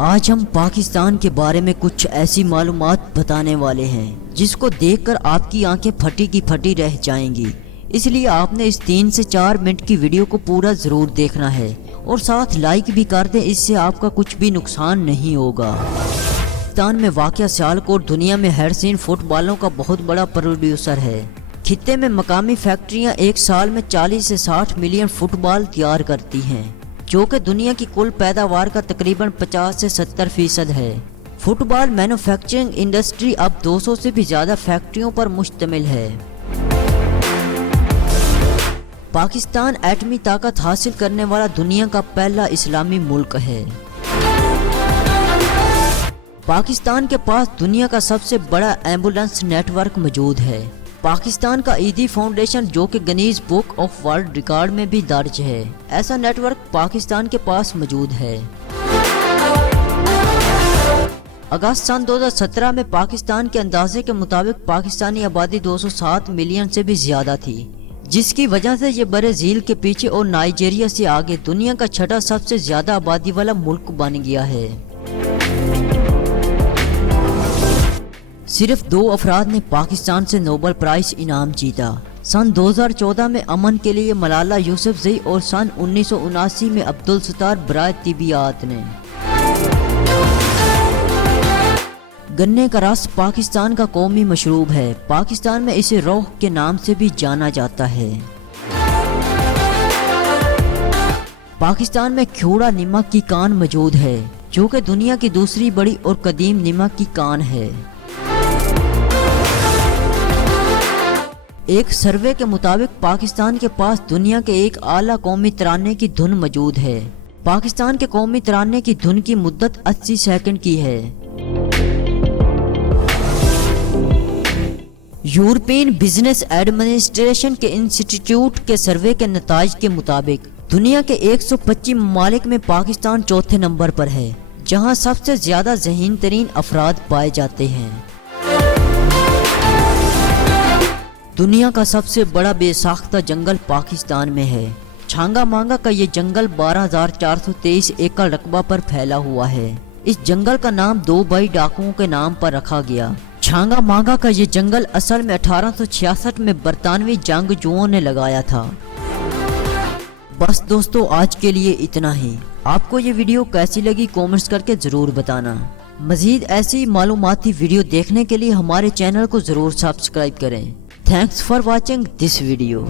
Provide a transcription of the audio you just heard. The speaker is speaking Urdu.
آج ہم پاکستان کے بارے میں کچھ ایسی معلومات بتانے والے ہیں جس کو دیکھ کر آپ کی آنکھیں پھٹی کی پھٹی رہ جائیں گی، اس لیے آپ نے اس 3 سے 4 منٹ کی ویڈیو کو پورا ضرور دیکھنا ہے اور ساتھ لائک بھی کر دیں، اس سے آپ کا کچھ بھی نقصان نہیں ہوگا۔ پاکستان میں واقع سیالکوٹ دنیا میں ہیرسین فٹ بالوں کا بہت بڑا پروڈیوسر ہے۔ خطے میں مقامی فیکٹریاں ایک سال میں 40 سے 60 ملین فٹ بال تیار کرتی ہیں، جو کہ دنیا کی کل پیداوار کا تقریباً 50 سے 70% ہے۔ فٹ بال مینوفیکچرنگ انڈسٹری اب 200 سے بھی زیادہ فیکٹریوں پر مشتمل ہے۔ پاکستان ایٹمی طاقت حاصل کرنے والا دنیا کا پہلا اسلامی ملک ہے۔ پاکستان کے پاس دنیا کا سب سے بڑا ایمبولینس نیٹ ورک موجود ہے۔ پاکستان کا عیدی فاؤنڈیشن، جو کہ Guinness book of world record میں بھی درج ہے، ایسا نیٹ ورک پاکستان کے پاس موجود ہے۔ اگست سن 2017 میں پاکستان کے اندازے کے مطابق پاکستانی آبادی 207 ملین سے بھی زیادہ تھی، جس کی وجہ سے یہ برازیل کے پیچھے اور نائجیریا سے آگے دنیا کا 6واں سب سے زیادہ آبادی والا ملک بن گیا ہے۔ صرف 2 افراد نے پاکستان سے نوبل پرائز انعام جیتا۔ سن 2014 میں امن کے لیے ملالہ یوسفزئی اور سن 1979 میں عبدالستار برائے طبیعیات نے۔ گنے کا رس پاکستان کا قومی مشروب ہے۔ پاکستان میں اسے روح کے نام سے بھی جانا جاتا ہے۔ پاکستان میں کھیوڑا نمک کی کان موجود ہے، جو کہ دنیا کی دوسری بڑی اور قدیم نمک کی کان ہے۔ ایک سروے کے مطابق پاکستان کے پاس دنیا کے ایک اعلیٰ قومی ترانے کی دھن موجود ہے۔ پاکستان کے قومی ترانے کی دھن کی مدت 80 سیکنڈ کی ہے۔ یورپین بزنس ایڈمنسٹریشن کے انسٹیٹیوٹ کے سروے کے نتائج کے مطابق دنیا کے 125 ممالک میں پاکستان 4تھے نمبر پر ہے، جہاں سب سے زیادہ ذہین ترین افراد پائے جاتے ہیں۔ دنیا کا سب سے بڑا بے ساختہ جنگل پاکستان میں ہے۔ چھانگا مانگا کا یہ جنگل 12,423 ایکڑ رقبہ پر پھیلا ہوا ہے۔ اس جنگل کا نام 2 بھائی ڈاکوؤں کے نام پر رکھا گیا۔ چھانگا مانگا کا یہ جنگل اصل میں 1866 میں برطانوی جنگجوؤں نے لگایا تھا۔ بس دوستو، آج کے لیے اتنا ہی۔ آپ کو یہ ویڈیو کیسی لگی کامنٹس کر کے ضرور بتانا۔ مزید ایسی معلوماتی ویڈیو دیکھنے کے لیے ہمارے چینل کو ضرور سبسکرائب کریں۔ Thanks for watching this video.